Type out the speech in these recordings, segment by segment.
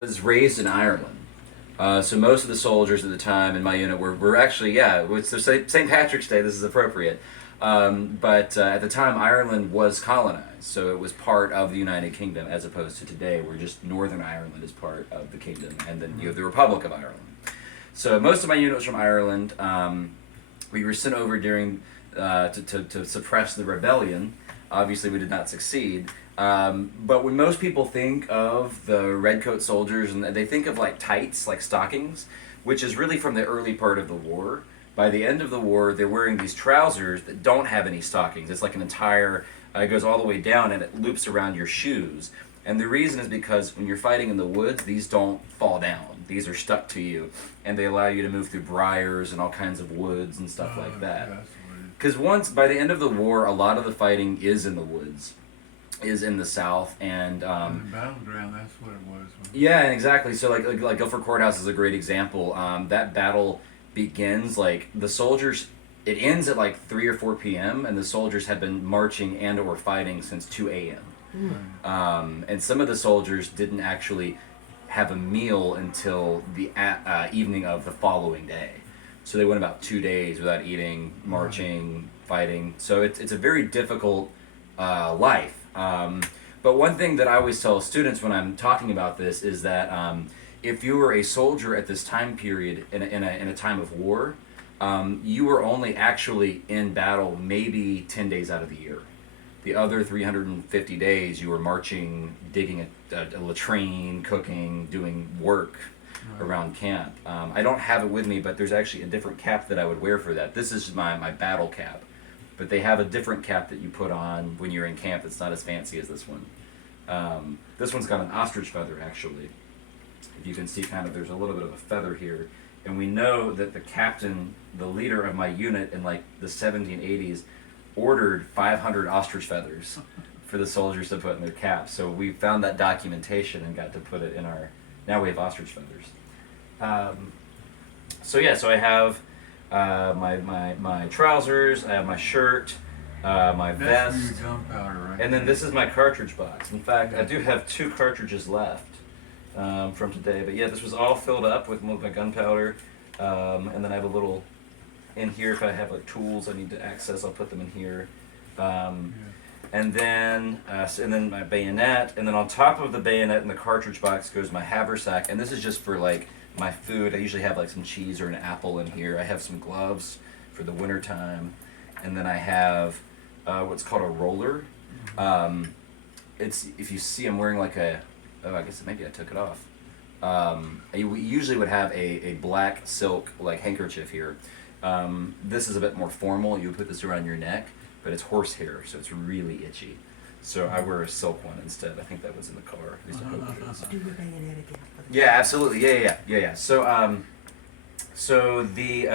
was raised in Ireland. So most of the soldiers at the time in my unit were actually, yeah, it's the St. Patrick's Day, this is appropriate. But at the time, Ireland was colonized, so it was part of the United Kingdom as opposed to today, where just Northern Ireland is part of the kingdom, and then you have the Republic of Ireland. So most of my unit was from Ireland. We were sent over during to suppress the rebellion. Obviously, we did not succeed. But when most people think of the Redcoat soldiers, and they think of like tights, like stockings, which is really from the early part of the war. By the end of the war, they're wearing these trousers that don't have any stockings. It's like an entire, it goes all the way down and it loops around your shoes. And the reason is because when you're fighting in the woods, these don't fall down. These are stuck to you, and they allow you to move through briars and all kinds of woods and stuff like that. Because by the end of the war, a lot of the fighting is in the woods, is in the South, and The battleground, that's what it was. yeah, exactly. So like Guilford Courthouse is a great example. That battle begins like the soldiers. It ends at like 3 or 4 p.m. and the soldiers had been marching and or fighting since 2 a.m. And some of the soldiers didn't actually have a meal until the evening of the following day. So they went about 2 days without eating, marching, fighting. So it's a very difficult life. But one thing that I always tell students when I'm talking about this is that if you were a soldier at this time period in a time of war, you were only actually in battle maybe 10 days out of the year. The other 350 days you were marching, digging a latrine, cooking, doing work around camp. I don't have it with me, but there's actually a different cap that I would wear for that. This is my battle cap. But they have a different cap that you put on when you're in camp that's not as fancy as this one. This one's got an ostrich feather, actually. If you can see kind of, there's a little bit of a feather here. And we know that the captain, the leader of my unit in like the 1780s, ordered 500 ostrich feathers for the soldiers to put in their caps. So we found that documentation and got to put it in our, now we have ostrich feathers. So I have my trousers, I have my shirt, my That's vest, for your gunpowder, right? and then this is my cartridge box. In fact, I do have 2 cartridges left from today, but yeah, this was all filled up with my gunpowder, and then I have a little in here if I have like tools I need to access, I'll put them in here. And then my bayonet, and then on top of the bayonet and the cartridge box goes my haversack, and this is just for like my food. I usually have like some cheese or an apple in here. I have some gloves for the winter time, and then I have what's called a roller. It's, if you see, I'm wearing like I guess maybe I took it off. We usually would have a black silk like handkerchief here. This is a bit more formal. You would put this around your neck, but it's horsehair, so it's really itchy. So I wear a silk one instead. I think that was in the car. At least I hope it is. Do your bayonet again. Yeah, absolutely. Yeah. So the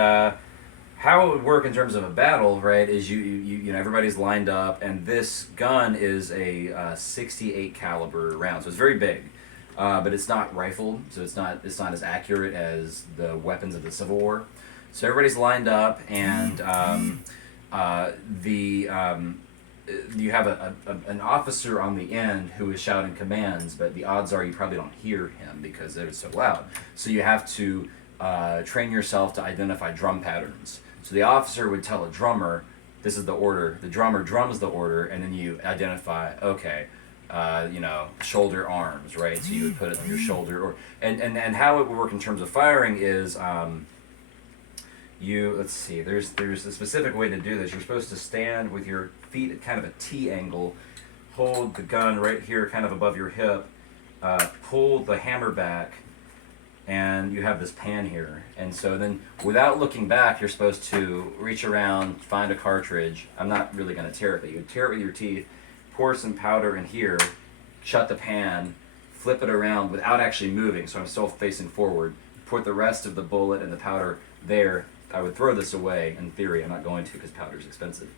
how it would work in terms of a battle, right? Is you know everybody's lined up, and this gun is a 68 caliber round, so it's very big, but it's not rifled, so it's not as accurate as the weapons of the Civil War. So everybody's lined up, and you have an officer on the end who is shouting commands, but the odds are you probably don't hear him because it is so loud. So you have to train yourself to identify drum patterns. So the officer would tell a drummer, this is the order. The drummer drums the order, and then you identify, okay, shoulder arms, right? So you would put it on your shoulder, and how it would work in terms of firing is. Let's see, there's a specific way to do this. You're supposed to stand with your feet at kind of a T angle, hold the gun right here kind of above your hip, pull the hammer back, and you have this pan here. And so then without looking back, you're supposed to reach around, find a cartridge. I'm not really going to tear it, but you tear it with your teeth, pour some powder in here, shut the pan, flip it around without actually moving, so I'm still facing forward, put the rest of the bullet and the powder there. I would throw this away in theory. I'm not going to because powder's expensive.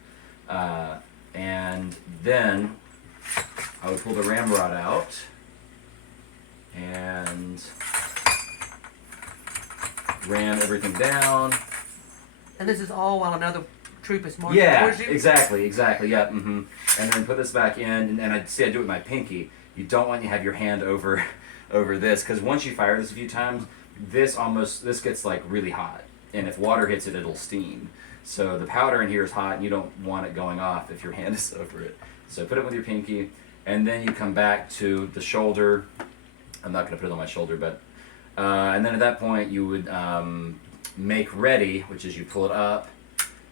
And then I would pull the ramrod out and ram everything down. And this is all while another troop is marching towards you? Yeah, exactly, yeah. And then put this back in, and I do it with my pinky. You don't want to have your hand over over this, because once you fire this a few times, this gets like really hot, and if water hits it, it'll steam. So the powder in here is hot, and you don't want it going off if your hand is over it. So put it with your pinky, and then you come back to the shoulder. I'm not going to put it on my shoulder, but and then at that point you would make ready, which is you pull it up,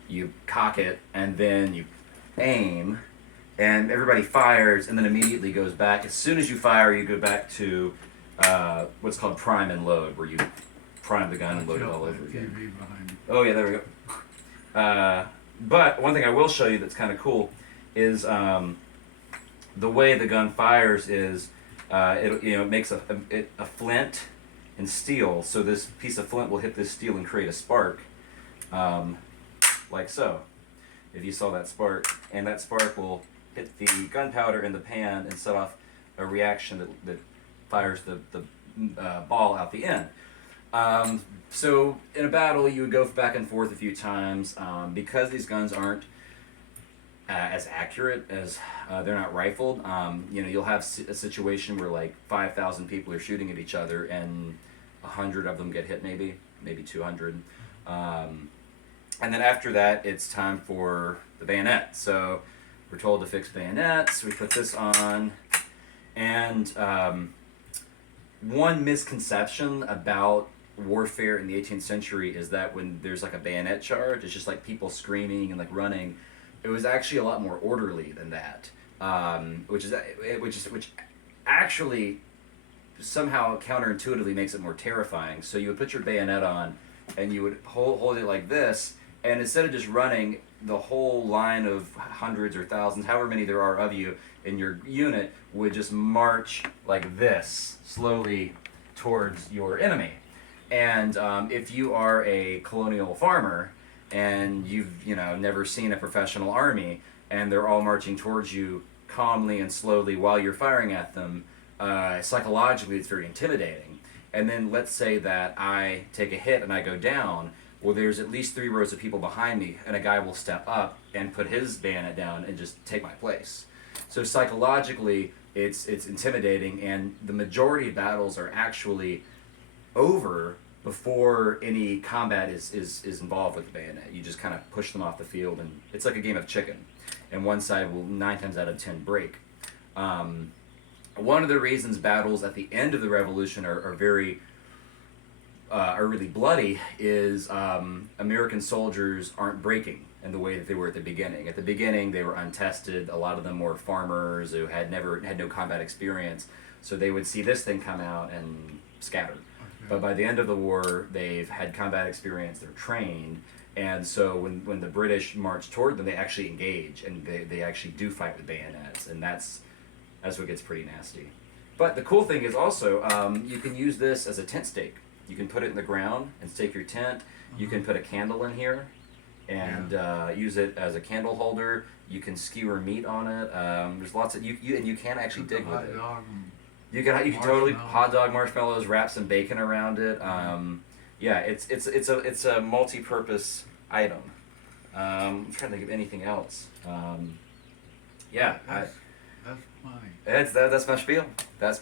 you cock it, and then you aim, and everybody fires, and then immediately goes back. As soon as you fire, you go back to what's called prime and load, where you prime the gun and load it all over again. TV behind you. Oh yeah, there we go. But one thing I will show you that's kind of cool is the way the gun fires is it makes a flint and steel. So this piece of flint will hit this steel and create a spark, like so. If you saw that spark, and that spark will hit the gunpowder in the pan and set off a reaction that fires the ball out the end. So in a battle, you would go back and forth a few times because these guns aren't as accurate as they're not rifled. You'll have a situation where like 5,000 people are shooting at each other, and 100 of them get hit, maybe 200. And then after that, it's time for the bayonet. So we're told to fix bayonets. We put this on, and one misconception about warfare in the 18th century is that when there's like a bayonet charge, it's just like people screaming and like running. It was actually a lot more orderly than that, which actually somehow counterintuitively makes it more terrifying. So you would put your bayonet on, and you would hold it like this, and instead of just running, the whole line of hundreds or thousands, however many there are of you in your unit, would just march like this, slowly towards your enemy. And if you are a colonial farmer and you've never seen a professional army, and they're all marching towards you calmly and slowly while you're firing at them, psychologically it's very intimidating. And then let's say that I take a hit and I go down. Well, there's at least 3 rows of people behind me, and a guy will step up and put his bayonet down and just take my place. So psychologically, it's intimidating, and the majority of battles are actually over before any combat is involved with the bayonet. You just kind of push them off the field, and it's like a game of chicken. And one side will 9 times out of 10 break. One of the reasons battles at the end of the Revolution are really bloody is American soldiers aren't breaking in the way that they were at the beginning. At the beginning, they were untested. A lot of them were farmers who had no combat experience, so they would see this thing come out and scatter. But by the end of the war, they've had combat experience, they're trained, and so when the British march toward them, they actually engage, and they actually do fight with bayonets, and that's what gets pretty nasty. But the cool thing is also, you can use this as a tent stake. You can put it in the ground and stake your tent. You can put a candle in here and use it as a candle holder. You can skewer meat on it. There's lots of you can actually dig with it. You can totally hot dog marshmallows, wrap some bacon around it. It's a multi-purpose item. I'm trying to think of anything else. That's funny. That's my spiel. That's my